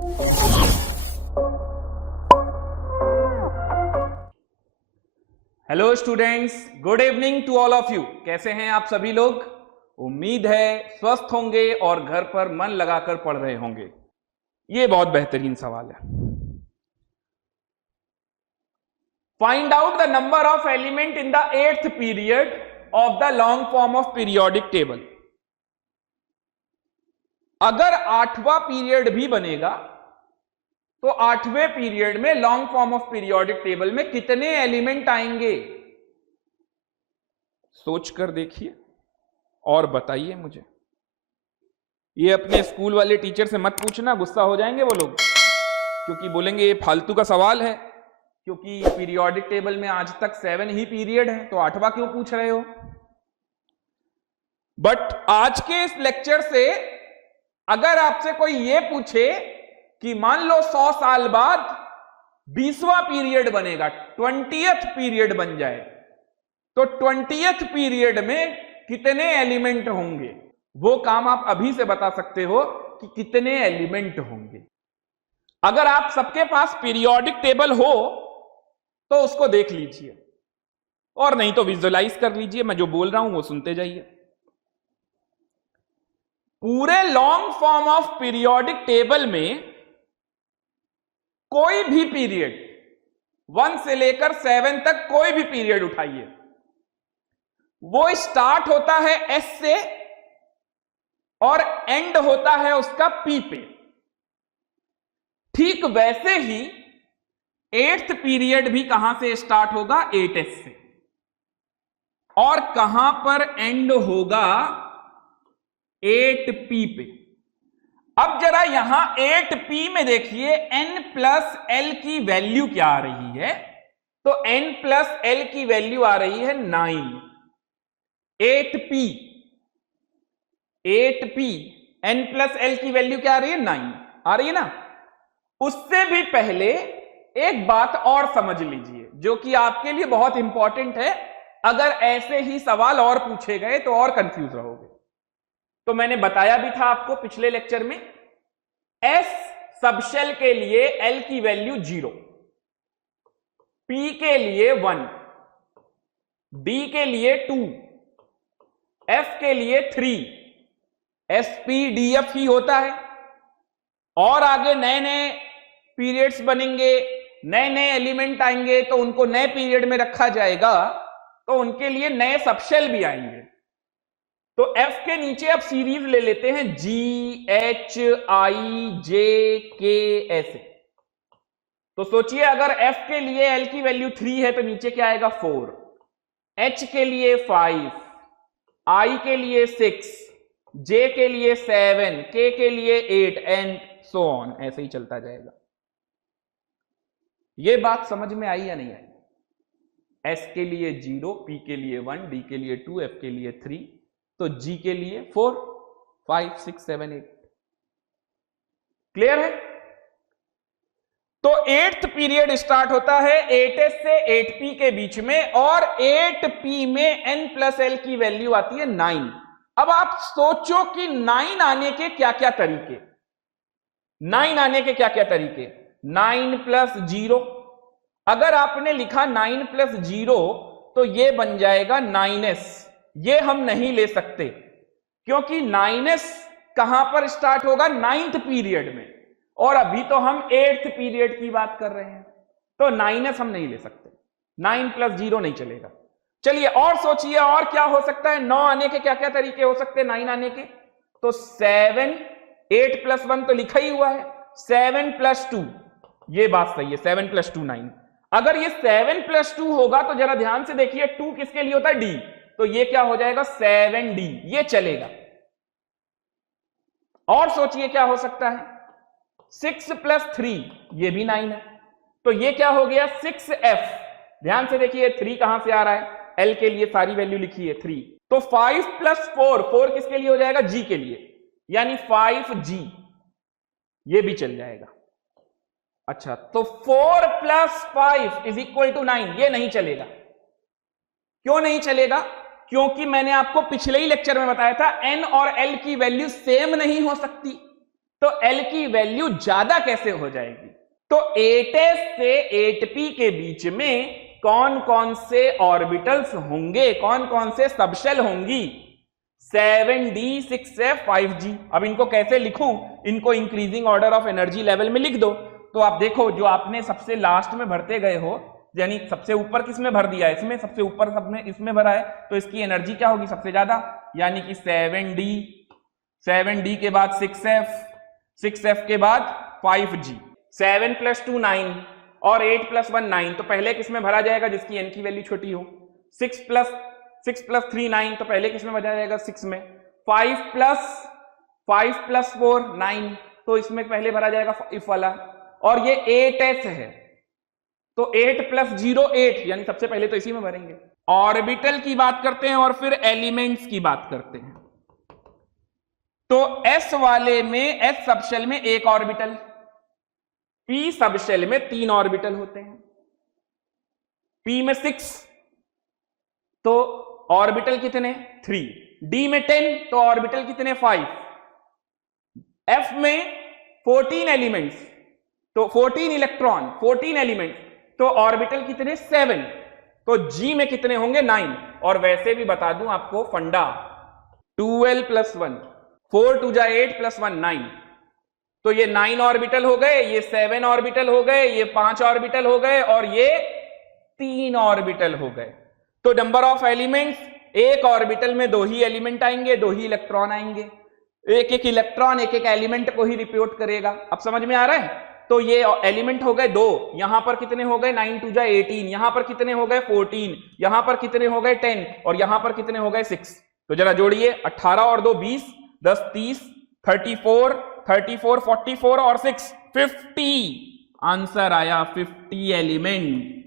Hello students, good evening to all of you. कैसे हैं आप सभी लोग? उम्मीद है स्वस्थ होंगे और घर पर मन लगाकर पढ़ रहे होंगे। ये बहुत बेहतरीन सवाल है। Find out the number of element in the 8th period of the long form of periodic table. अगर 8वां पीरियड भी बनेगा तो 8वें पीरियड में long form of periodic table में कितने एलिमेंट आएंगे? सोच कर देखिए और बताइए मुझे। ये अपने स्कूल वाले टीचर से मत पूछना, गुस्सा हो जाएंगे वो लोग, क्योंकि बोलेंगे ये फालतू का सवाल है, क्योंकि पीरियोडिक टेबल में आज तक 7 ही पीरियड है, तो 8वां क्यों पूछ रहे हो? बट आज के इस लेक्चर से अगर आपसे कोई ये पूछे कि मान लो 100 साल बाद 20वां पीरियड बनेगा, 20th पीरियड बन जाए, तो 20th पीरियड में कितने एलिमेंट होंगे? वो काम आप अभी से बता सकते हो कि कितने एलिमेंट होंगे। अगर आप सबके पास पीरियोडिक टेबल हो तो उसको देख लीजिए, और नहीं तो विजुअलाइज कर लीजिए। मैं जो बोल रहा हूं वो सुनते जाइए। पूरे long form of periodic table में कोई भी पीरियड 1 से लेकर 7 तक कोई भी पीरियड उठाइए, वो स्टार्ट होता है एस से और एंड होता है उसका पी पे। ठीक वैसे ही 8th पीरियड भी कहां से स्टार्ट होगा? 8s से। और कहां पर एंड होगा? 8p पे। अब जरा यहां 8p में देखिए n प्लस l की वैल्यू क्या आ रही है? तो n प्लस l की वैल्यू आ रही है 9। 8p n प्लस l की वैल्यू क्या आ रही है? 9 आ रही है ना। उससे भी पहले एक बात और समझ लीजिए जो कि आपके लिए बहुत इंपॉर्टेंट है। अगर ऐसे ही सवाल और पूछे गए तो और कंफ्यूज रहोगे। तो मैंने बताया भी था आपको पिछले लेक्चर में, S सबशेल के लिए L की वैल्यू 0, P के लिए 1, D के लिए 2, F के लिए 3, SPDF ही होता है। और आगे नए नए पीरियड्स बनेंगे, नए नए एलिमेंट आएंगे, तो उनको नए पीरियड में रखा जाएगा, तो उनके लिए नए सबशेल भी आएंगे। तो F के नीचे अब सीरीज ले लेते हैं, G, H, I, J, K ऐसे। तो सोचिए अगर F के लिए L की वैल्यू 3 है तो नीचे क्या आएगा? 4, H के लिए 5, I के लिए 6, J के लिए 7, K के लिए 8 एंड सो ऑन, ऐसे ही चलता जाएगा। ये बात समझ में आई या नहीं आई? S के लिए 0, P के लिए 1, D के लिए 2, F के लिए 3, तो G के लिए 4, 5, 6, 7, 8। क्लियर है? तो 8th पीरियड स्टार्ट होता है 8s से 8p के बीच में, और 8p में n प्लस l की वैल्यू आती है 9। अब आप सोचो कि 9 आने के क्या क्या तरीके? 9 आने के क्या क्या तरीके? 9 प्लस 0। अगर आपने लिखा 9 प्लस 0 तो ये बन जाएगा 9s। ये हम नहीं ले सकते क्योंकि 9s कहां पर स्टार्ट होगा? 9th पीरियड में, और अभी तो हम 8th पीरियड की बात कर रहे हैं, तो 9s हम नहीं ले सकते। 9 प्लस 0 नहीं चलेगा। चलिए और सोचिए और क्या हो सकता है? 9 आने के क्या क्या तरीके हो सकते हैं 9 आने के? तो 7, 8 प्लस 1 तो लिखा ही हुआ है, 7 प्लस 2, ये बात सही है, 7 प्लस 2 9। अगर ये 7 प्लस 2 होगा तो जरा ध्यान से देखिए, 2 किसके लिए होता है? D, तो ये क्या हो जाएगा? 7D, ये चलेगा। और सोचिए क्या हो सकता है? 6 प्लस 3, ये भी 9 है, तो ये क्या हो गया? 6F। ध्यान से देखिए 3 कहां से आ रहा है? L के लिए सारी वैल्यू लिखी है 3, तो 5 प्लस 4, 4 किसके लिए हो जाएगा? G के लिए, यानी 5G, ये भी चल जाएगा। अच्छा, तो 4 प्लस 5 इज इक्वल टू 9, ये नहीं चलेगा। क्यों नहीं चलेगा? क्योंकि मैंने आपको पिछले ही लेक्चर में बताया था n और l की वैल्यू सेम नहीं हो सकती। तो L की वैल्यू ज्यादा कैसे हो जाएगी? तो 8s से 8p के बीच में कौन कौन से ऑर्बिटल्स होंगे, कौन कौन से सबशेल होंगी? 7d 6f 5g। अब इनको कैसे लिखूं? इनको increasing order of energy level में लिख दो। तो आप देखो, जो आपने सबसे लास्ट में भरते गए हो, यानी सबसे ऊपर किसमें भर दिया है? इसमें सबसे ऊपर सब में इसमें भरा है, तो इसकी एनर्जी क्या होगी? सबसे ज्यादा, यानी कि 7d के बाद 6f, 6f के बाद 5g। 7 + 2 9 और 8 + 1 9, तो पहले किसमें भरा जाएगा? जिसकी n की वैल्यू छोटी हो। 6 + 3 9, तो पहले किसमें भरा जाएगा? 6 में। 5 + 4 9, तो इसमें पहले भरा जाएगा 5 वाला। और ये 8s है, तो 8 + 0 8, यानी सबसे पहले तो इसी में भरेंगे। ऑर्बिटल की बात करते हैं और फिर एलिमेंट्स की बात करते हैं। तो s वाले में, s सबशेल में एक ऑर्बिटल, p सबशेल में 3 ऑर्बिटल होते हैं। p में 6, तो ऑर्बिटल कितने? 3। d में 10, तो ऑर्बिटल कितने? 5। f में 14 एलिमेंट्स, तो 14 इलेक्ट्रॉन, 14 एलिमेंट, तो ऑर्बिटल कितने? 7। तो g में कितने होंगे? 9। और वैसे भी बता दूं आपको फंडा, 12 + 1 4 2 जा 8 + 1 9, तो ये 9 ऑर्बिटल हो गए, ये 7 ऑर्बिटल हो गए, ये 5 ऑर्बिटल हो गए, और ये 3 ऑर्बिटल हो गए। तो नंबर ऑफ एलिमेंट्स, एक ऑर्बिटल में 2 ही एलिमेंट आएंगे, 2 ही इलेक्ट्रॉन आएंगे। एक एक इलेक्ट्रॉन एक एक एलिमेंट को ही रिपोर्ट करेगा। अब समझ में आ रहा है? तो ये एलिमेंट हो गए 2, यहां पर कितने हो गए? 9 2 जा 18, यहां पर कितने हो गए? 14, यहां पर कितने हो गए? 10, और यहां पर कितने हो गए? 6। तो जरा जोड़िए, 18 और 2 20, 10 30, 34 44 और 6 50। आंसर आया 50 एलिमेंट।